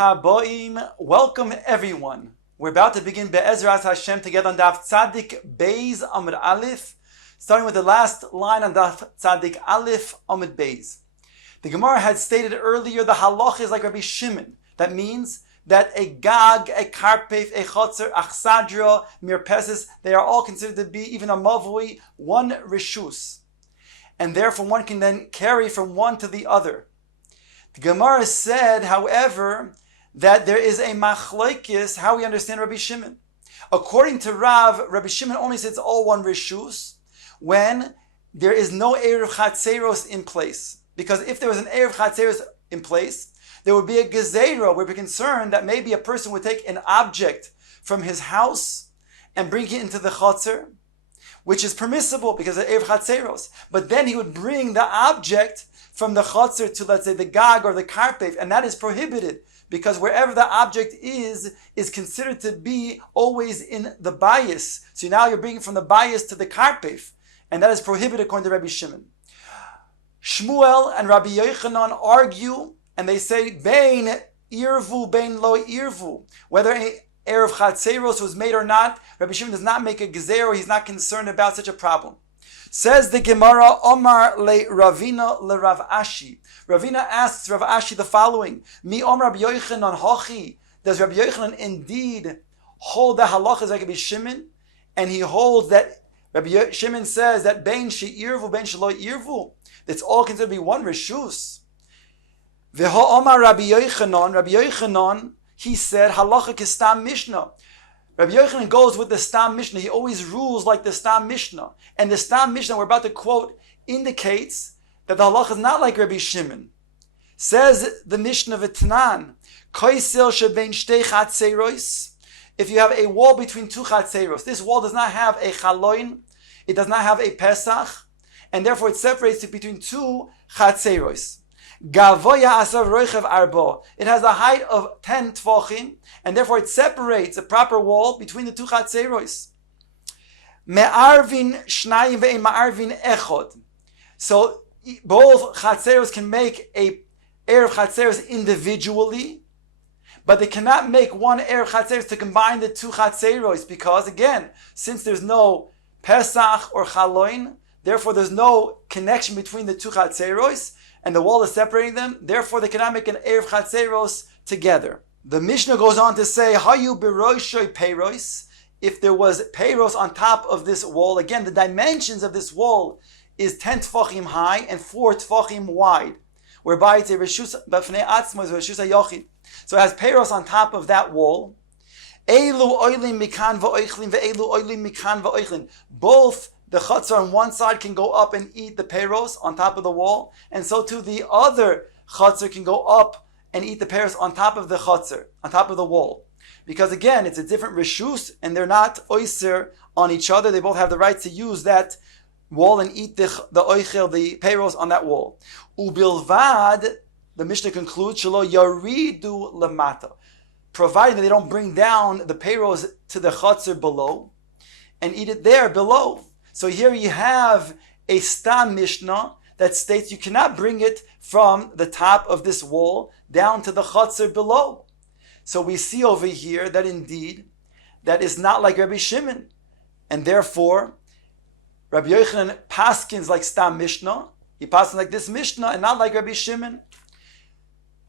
haboim. Welcome everyone. We're about to begin Be'ezras Hashem together on Daf Tzadik Beis Amud Aleph, starting with the last line on Daf Tzadik Aleph Amud Beis. The Gemara had stated earlier the halach is like Rabbi Shimon. That means that a gag, a karpef, a chotzer, achsadra, mirpeses, they are all considered to be, even a mavui, one rishus. And therefore one can then carry from one to the other. The Gemara said, however, that there is a machlokes how we understand Rabbi Shimon. According to Rav, Rabbi Shimon only says all one rishus when there is no erev chatzeros in place. Because if there was an erev chatzeros in place, there would be a gezerah. We'd be concerned that maybe a person would take an object from his house and bring it into the chatzer, which is permissible because of erev chatzeros. But then he would bring the object from the chotzer to, let's say, the gag or the karpef, and that is prohibited because wherever the object is considered to be always in the bias. So now you're bringing from the bias to the karpef, and that is prohibited according to Rabbi Shimon. Shmuel and Rabbi Yochanan argue, and they say, Bein irvu, bein lo irvu, whether an erev chatzeros was made or not, Rabbi Shimon does not make a gezer, he's not concerned about such a problem. Says the Gemara, Omar le Ravina le Rav Ashi. Ravina asks Rav Ashi the following: Mi Omar Rabbi Yochanan Hachi. Does Rabbi Yochanan indeed hold the halacha as like Rabbi Shimon? And he holds that Rabbi Shimon says that bein she'irvu, bein shelo irvu. That's all considered to be one rishus. V'ho Omar Rabbi Yochanan, he said halacha kistam mishnah. Rabbi Yochanan goes with the Stam Mishnah. He always rules like the Stam Mishnah. And the Stam Mishnah we're about to quote indicates that the halacha is not like Rabbi Shimon. Says the Mishnah V'Tanan, Koisel shebein shtei chatzeros. If you have a wall between two chatzeros, this wall does not have a chaloin, it does not have a pesach, and therefore it separates it between two chatzeros. Gavoya asav roichev arbo. It has a height of 10 tvachim, and therefore it separates a proper wall between the two chatzeros. Me'arvin shnayim ve'en ma'arvin echod. So both chatzeros can make a erev chatzeros individually, but they cannot make one erev chatzeros to combine the two chatzeros because, again, since there's no pesach or chaloin, therefore there's no connection between the two chatzeros, and the wall is separating them, therefore they cannot make an erev chatzeros together. The Mishnah goes on to say, Hayu beroishoy peiros. If there was peiros on top of this wall, again, the dimensions of this wall is 10 tfachim high and 4 tfachim wide, whereby it's a reshus b'fnei atzmo, is a reshus hayochid. So it has peiros on top of that wall. Eilu oilim mikan va'oichlin ve'eilu oilim mikan va'oichlin. Both the chutzah on one side can go up and eat the peiros on top of the wall, and so too the other chutzah can go up and eat the peiros on top of the chutzah, on top of the wall. Because again, it's a different reshus, and they're not oiser on each other. They both have the right to use that wall and eat the oichel, the peiros on that wall. Ubilvad, the Mishnah concludes, shelo yaridu lamata, providing that they don't bring down the peiros to the chutzah below and eat it there below. So here you have a Stam Mishnah that states you cannot bring it from the top of this wall down to the chutzah below. So we see over here that indeed that is not like Rabbi Shimon, and therefore Rabbi Yochanan paskins like Stam Mishnah. He paskins like this Mishnah and not like Rabbi Shimon.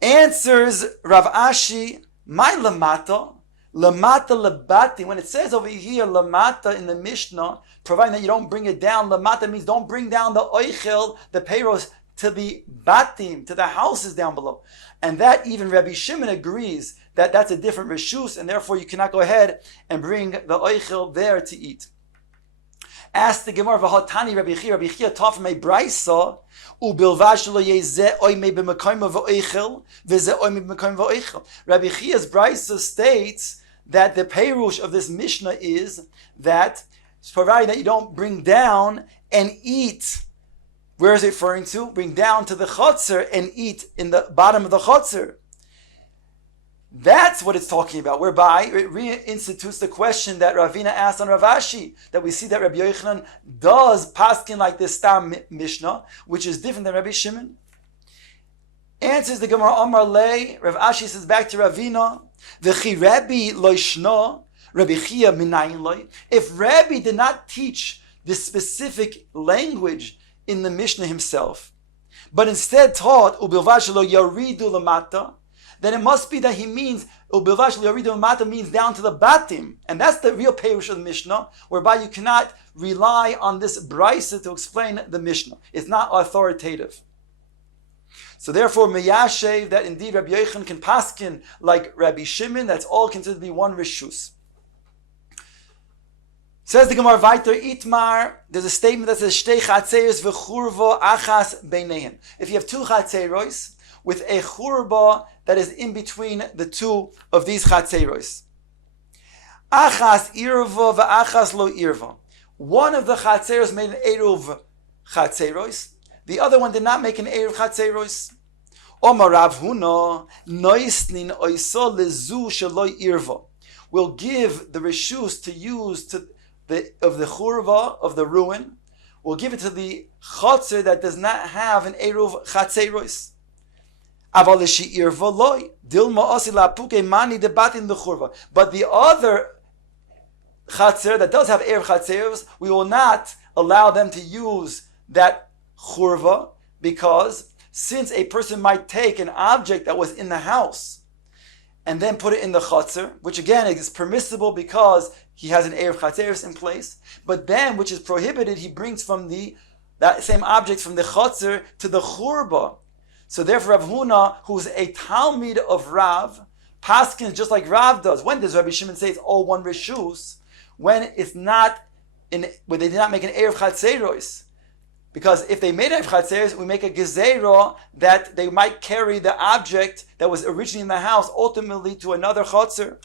Answers Rav Ashi, my lamata. Lamata labati, when it says over here lamata in the Mishnah, providing that you don't bring it down, lamata means don't bring down the oichel, the peiros, to the batim, to the houses down below. And that even Rabbi Shimon agrees that that's a different reshus, and therefore you cannot go ahead and bring the oichel there to eat. Ask the Gemara, v'hatani Rabbi Chia taught from a brayso, ubilvash lo yezeh oimei b'mekoyim v'oichel, v'zeh oimei b'mekoyim v'oichel. Rabbi Chia's brayso states that the perush of this Mishnah is that, provided that you don't bring down and eat. Where is it referring to? Bring down to the chotzer and eat in the bottom of the chotzer. That's what it's talking about, whereby it reinstitutes the question that Ravina asked on Rav Ashi, that we see that Rabbi Yochanan does paskin like this Stam Mishnah, which is different than Rabbi Shimon. Answers the Gemara Amar Le. Rav Ashi says back to Ravina, V'chi Rabbi lo yishno, Rabbi Chia minayin lo. If Rabbi did not teach this specific language in the Mishnah himself, but instead taught ubilvash lo yaridu lamata, then it must be that he means ubilvash lo yaridu lamata means down to the batim, and that's the real perush of the Mishnah, whereby you cannot rely on this brisa to explain the Mishnah. It's not authoritative. So therefore, meyashev that indeed Rabbi Yochanan can paskin like Rabbi Shimon. That's all considered to be one rishus. Says the Gemara Vayter Itmar. There's a statement that says shtei chatzeros v'churva achas beinehem. If you have two chatzeros with a churba that is in between the two of these chatzeros, achas irva v'achas lo irva. One of the chatzeros made an eruv chatzeros. The other one did not make an eruv chatzeros. Omar Rav Huna noisnin oiso lezu sheloi irva. Will give the reshus to use to the churva of the ruin. Will give it to the chatzer that does not have an eruv chatzeros. Aval leshi irva loy dilma osi lapuke mani debatin the churva. But the other chatzer that does have eruv chatzeros, we will not allow them to use that churva, because since a person might take an object that was in the house and then put it in the chutzner, which again is permissible because he has an eruv chatzeros in place, but then, which is prohibited, he brings from that same object from the chutzner to the churba. So therefore Rav Huna, who's a Talmid of Rav, paskins just like Rav does. When does Rabbi Shimon say it's all one reshus? When it's not when they did not make an eruv chatzeros. Because if they made an eruv chatzeros, we make a gezerah that they might carry the object that was originally in the house ultimately to another chotzer.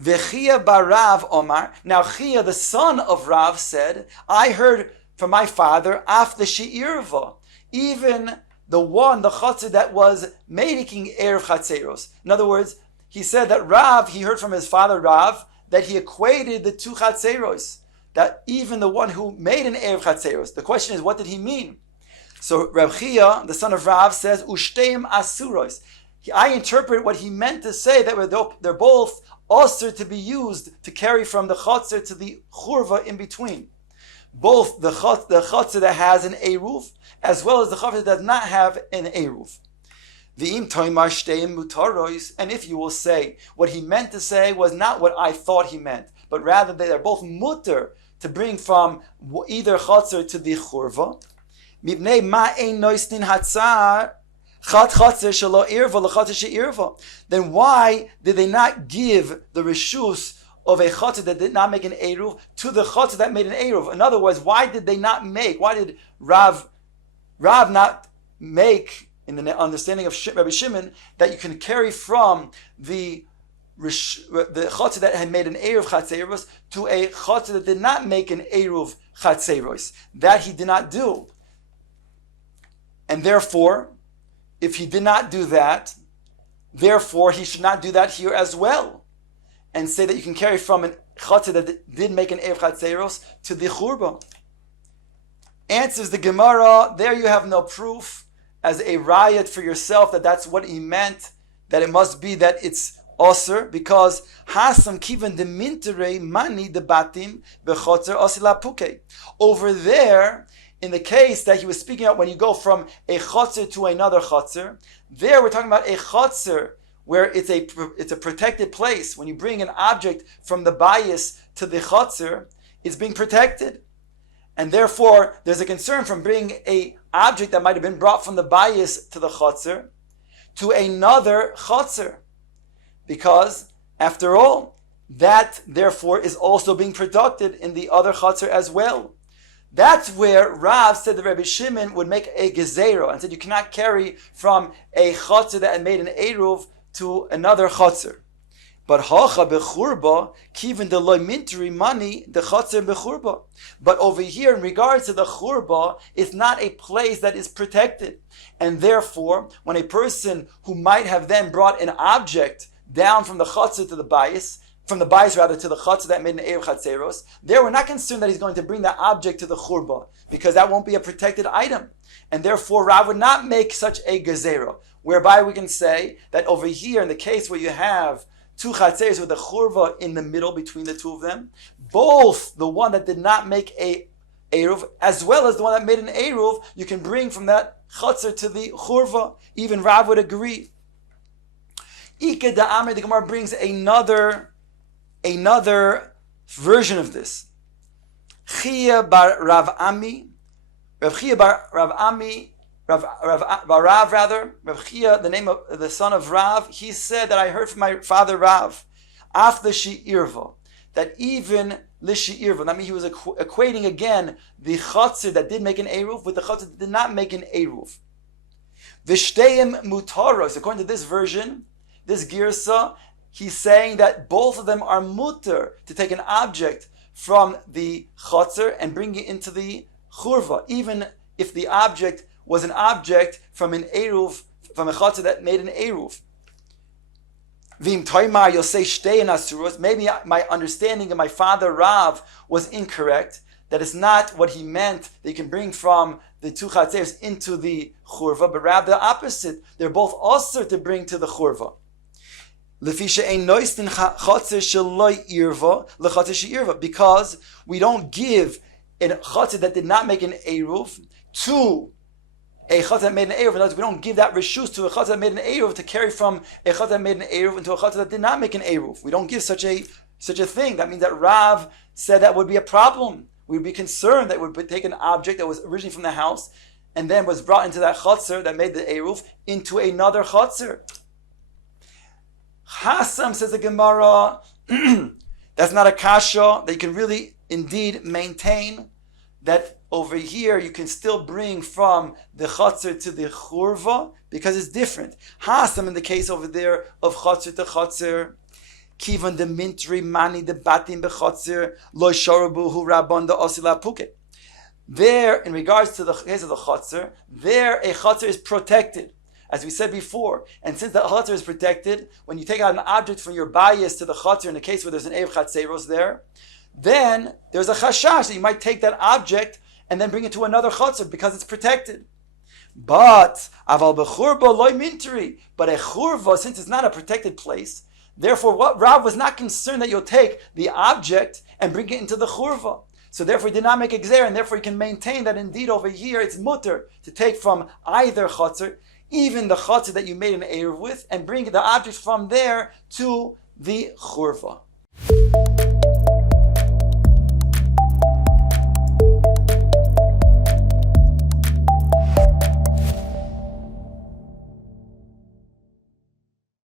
V'chia bar Rav Omar. Now Chia, the son of Rav, said, I heard from my father, af the she'irva, even the chotzer that was making eruv chatzeros. In other words, he said that Rav, he heard from his father Rav, that he equated the two chatzeros. That even the one who made an eruv chatzeros. The question is, what did he mean? So Rav Chia, the son of Rav, says, Ushteim asuros. I interpret what he meant to say, that they're both also to be used to carry from the chotzer to the churva in between. Both the chotzer that has an eruv, as well as the chotzer that does not have an eruv. V'im toimar shteim mutaros. And if you will say, what he meant to say was not what I thought he meant, but rather they're both mutter, to bring from either chotzer to the churva. Mibnei ma ein noisnin hatzar chat chotzer shelo irva lechotzer she'irva. Then why did they not give the reshus of a chotzer that did not make an eruv to the chotzer that made an eruv? In other words, why did Rav not make, in the understanding of Rabbi Shimon, that you can carry from the chotzer that had made an eruv chatzeros to a chotzer that did not make an eruv chatzeros? That he did not do. And therefore, if he did not do that, therefore he should not do that here as well. And say that you can carry from a chotzer that did make an eruv chatzeros to the churba. Answers the Gemara, there you have no proof as a riot for yourself that that's what he meant, that it must be that it's Osir, because Hasam kivan de mintere mani de batim bechotzer osila puke. Over there, in the case that he was speaking about, when you go from a chotzer to another chotzer, there we're talking about a chotzer where it's a protected place. When you bring an object from the bayis to the chotzer, it's being protected. And therefore, there's a concern from bringing a object that might have been brought from the bayis to the chotzer to another chotzer. Because, after all, that therefore is also being protected in the other chotzer as well. That's where Rav said that Rabbi Shimon would make a gezerah and said you cannot carry from a chotzer that had made an eruv to another chotzer. But hacha bechurba kiven de loy mintri mani the chotzer bechurba. But over here, in regards to the churba, it's not a place that is protected, and therefore, when a person who might have then brought an object down from the chotzer to the bayis, from the bayis rather to the chatzah that made an eruv chatzeros. There, we're not concerned that he's going to bring that object to the churba, because that won't be a protected item. And therefore, Rav would not make such a gezerah, whereby we can say that over here, in the case where you have two chatzeros with a churva in the middle between the two of them, both the one that did not make a eruv, as well as the one that made an eruv, you can bring from that chatzar to the churva. Even Rav would agree. Ike da Amr, the Gemara brings another version of this. Chia bar Rav Ami, Rav Chia bar Rav Ami, Rav rather, Rav Chia, the name of the son of Rav, he said that I heard from my father Rav, after She'irva, that even Lishe'irva, that means he was equating again the chatzir that did make an eruv with the chatzir that did not make an eruv. V'shteim mutaros, according to this version, this girsa, he's saying that both of them are mutar to take an object from the chatzir and bring it into the churva, even if the object was an object from an eruv, from a chatzir that made an eruv. Vim toimar, you'll say shtei and asuros. Maybe my understanding of my father Rav was incorrect. That is not what he meant, that you can bring from the two chatzeros into the churva, but rather the opposite. They're both also to bring to the churva. Because we don't give a chatzir that did not make an eruv to a chatzir that made an eruv. In other words, we don't give that reshus to a chatzir that made an eruv to carry from a chatzir that made an eruv into a chatzir that did not make an eruv. We don't give such a thing. That means that Rav said that would be a problem. We'd be concerned that we would take an object that was originally from the house and then was brought into that chatzir that made the eruv into another chatzir. Hasam, says the Gemara, that's not a kasha, that you can really indeed maintain that over here you can still bring from the chatzir to the churva because it's different. Hasam, in the case over there of chatzir to chatzir, kivan de mintri mani de batim bechatzir lo sharabu hu rabban da osila puke. There, in regards to the case of the chatzir, there a chatzir is protected, as we said before. And since the chatzir is protected, when you take out an object from your bayis to the chatzir, in the case where there's an eruv chatzeros there, then there's a chashash that you might take that object and then bring it to another chatzir because it's protected. But aval bechurba loy mintri, but a churva, since it's not a protected place, therefore what Rav was not concerned that you'll take the object and bring it into the churva. So therefore he did not make a gzer, and therefore he can maintain that indeed over here it's mutter to take from either chatzir, even the chatzir that you made an eruv with, and bring the object from there to the churva.